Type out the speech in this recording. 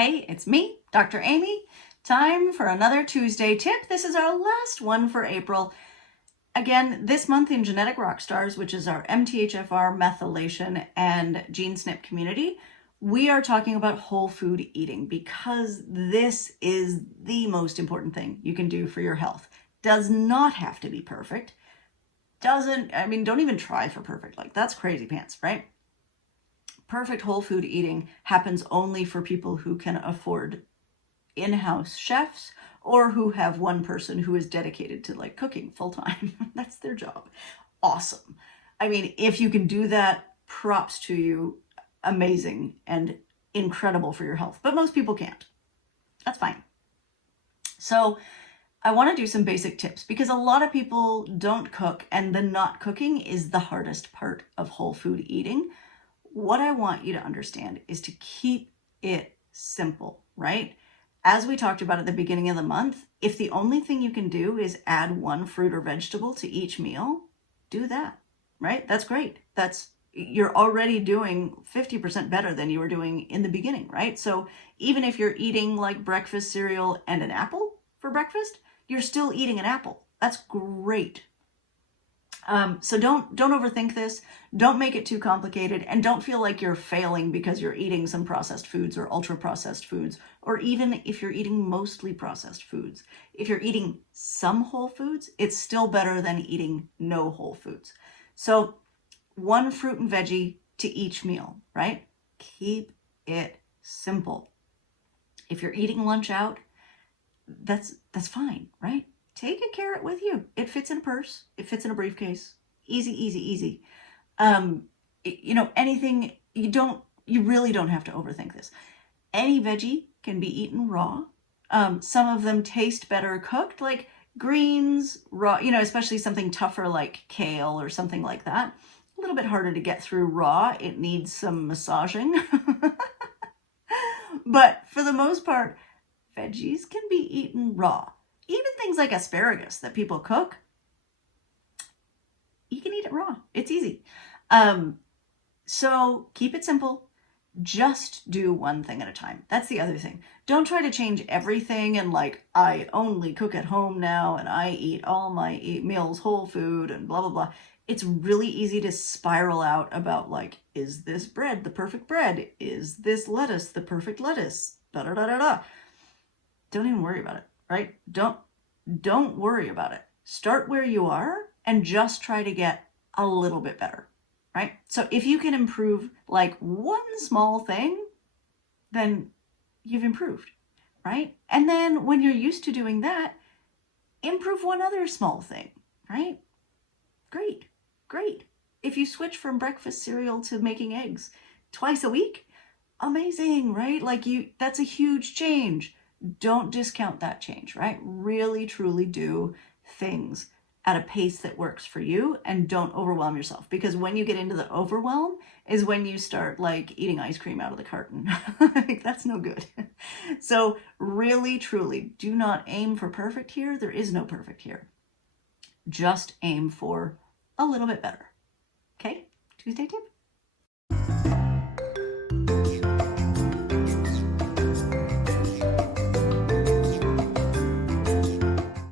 Hey, it's me, Dr. Amy. Time for another Tuesday tip. This is our last one for April. Again, this month in Genetic Rockstars, which is our MTHFR, methylation, and gene SNP community, we are talking about whole food eating because this is the most important thing you can do for your health. Does not have to be perfect. Don't even try for perfect. Like, that's crazy pants, right? Perfect whole food eating happens only for people who can afford in-house chefs or who have one person who is dedicated to like cooking full time. That's their job. Awesome. I mean, if you can do that, props to you. Amazing and incredible for your health, but most people can't. That's fine. So I want to do some basic tips because a lot of people don't cook, and the not cooking is the hardest part of whole food eating. What I want you to understand is to keep it simple, right? As we talked about at the beginning of the month, if the only thing you can do is add one fruit or vegetable to each meal, do that, right? That's great. You're already doing 50% better than you were doing in the beginning, right? So even if you're eating like breakfast cereal and an apple for breakfast, you're still eating an apple. That's great. So don't overthink this. Don't make it too complicated, and don't feel like you're failing because you're eating some processed foods or ultra processed foods, or even if you're eating mostly processed foods. If you're eating some whole foods, it's still better than eating no whole foods. So one fruit and veggie to each meal, right? Keep it simple. If you're eating lunch out, that's fine, right? Take a carrot with you. It fits in a purse. It fits in a briefcase. Easy, easy, easy. Anything, you really don't have to overthink this. Any veggie can be eaten raw. Some of them taste better cooked, like greens, raw, especially something tougher like kale or something like that. A little bit harder to get through raw. It needs some massaging. But for the most part, veggies can be eaten raw. Even things like asparagus that people cook, you can eat it raw. It's easy. So keep it simple. Just do one thing at a time. That's the other thing. Don't try to change everything and like, I only cook at home now and I eat all my meals whole food and blah, blah, blah. It's really easy to spiral out about like, is this bread the perfect bread? Is this lettuce the perfect lettuce? Da, da, da, da, da. Don't even worry about it, right? Don't worry about it. Start where you are and just try to get a little bit better, right? So if you can improve like one small thing, then you've improved, right? And then when you're used to doing that, improve one other small thing, right? Great, great. If you switch from breakfast cereal to making eggs twice a week, amazing, right? That's a huge change. Don't discount that change, right? Really, truly do things at a pace that works for you, and don't overwhelm yourself, because when you get into the overwhelm is when you start like eating ice cream out of the carton. That's no good. So really, truly do not aim for perfect here. There is no perfect here. Just aim for a little bit better. Okay? Tuesday tip.